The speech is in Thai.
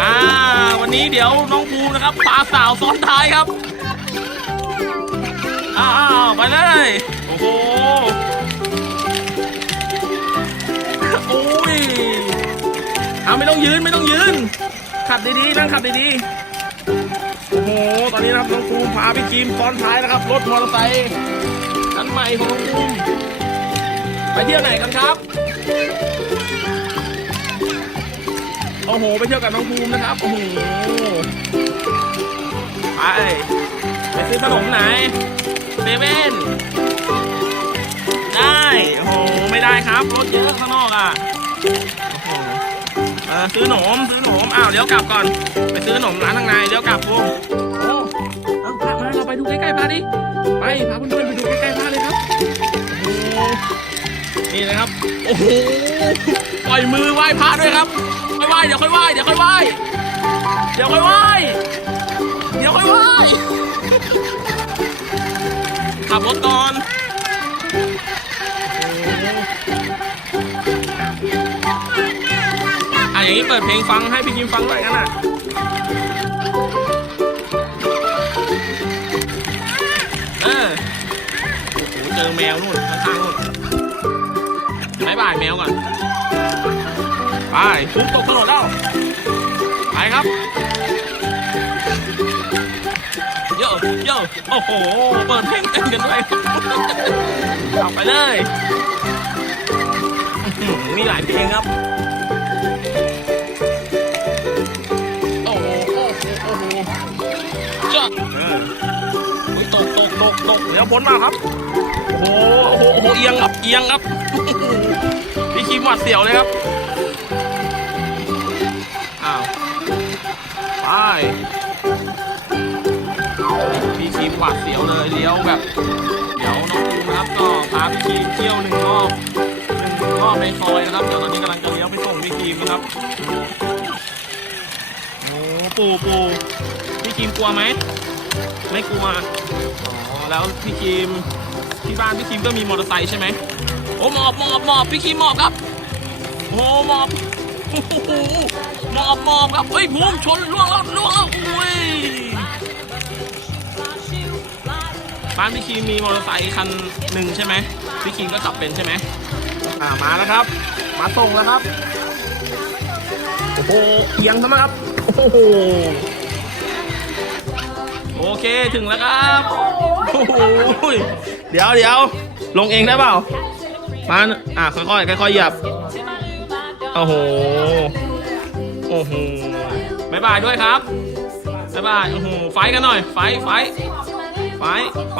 อ่า วันนี้เดี๋ยวน้องภูนะครับพาสาวซ้อนท้ายครับ อ้าวไปเลย โอ้โหโอ้ยเอาไม่ต้องยืนไม่ต้องยืน ขับดีๆนั่งขับดีๆ โอ้โห ตอนนี้นะครับน้องภูพาพี่จีมซ้อนท้ายนะครับ รถมอเตอร์ไซค์คันใหม่ของน้องภู ไปเที่ยวไหนกันครับ โอ้โห ไปเที่ยวกับน้องภูมินะครับ โอ้โห ไป ไปซื้อขนมไหนเซเว่น ได้ โอ้โห ไม่ได้ครับรถเยอะข้างนอกอะโอ้โหเออซื้อหนม ซื้อหนม อ้าว เดี๋ยวกลับก่อน ไปซื้อหนมร้านข้างใน เดี๋ยวกลับวงโอ้เอาพามา เราไปดูใกล้ๆพาดิ ไป พาเพื่อนๆไปดูใกล้ๆพาเลยครับ โอ้ นี่นะครับ โอ้โห ปล่อยมือไหว้พระด้วยครับ ค่อยไหว้ เดี๋ยวค่อยไหว้ เดี๋ยวค่อยไหว้ เดี๋ยวค่อยไหว้ เดี๋ยวค่อยไหว้ ขับรถก่อนอะอย่างนี้เปิดเพลงฟังให้พี่ยิมฟังด้วยกันอะเออโอ้โหเจอแมวนู่นข้างๆนู่น บายบายแมวก่อน ไปปุ๊บตกถนนแล้ว ไปครับโยโยโอ้โห เปิดเพลงเต้นกันด้วยเอาไปเลย มีหลายเพลงครับ โอ้โห โอ้โห โอ้โหจ้ะเอออุ๊ยตก ตกเดี๋ยวพ้นมาครับโอ้โหโอ้โหโหเอียงครับเอียงครับพี่คิมหวัดเสียวเลยครับอ้าวไปพี่คิมหวัดเสียวเลยเลี้ยวแบบเดี๋ยวน้องภูนะครับก็พาพี่คิมเที่ยวหนึ่งรอบหนึ่งรอบในซอยนะครับเดี๋ยวตอนนี้กำลังจะเลี้ยวไปส่งพี่คิมนะครับโอ้ปูปูพี่คิมกลัวไหม ไม่กลัวอ๋อแล้วพี่คิมที่บ้านพี่คิมก็มีมอเตอร์ไซค์ใช่ไหมโอ้หมอบหมอบหมอบพี่คิมหมอบครับโอ้หมอบโอ้โหหมอบหมอบครับเฮ้ยภูมิชนล่วงแล้วล่วงแล้วโอ้ยบ้านพี่คิมมีมอเตอร์ไซค์คันหนึ่งใช่ไหมพี่คิมก็ขับเป็นใช่ไหมอ่ามาแล้วครับ มาส่งแล้วครับโอ้โหเอียงทำไมครับโอ้โห เคถึงแล้วครับโอ้โหเดี๋ยวเดี๋ยวลงเองได้เปล่ามาอะค่อยๆค่อยๆเหยับโอ้โหโอ้โหบายบายด้วยครับบายบายโอ้โหไฟกันหน่อย ไฟไฟไฟไฟ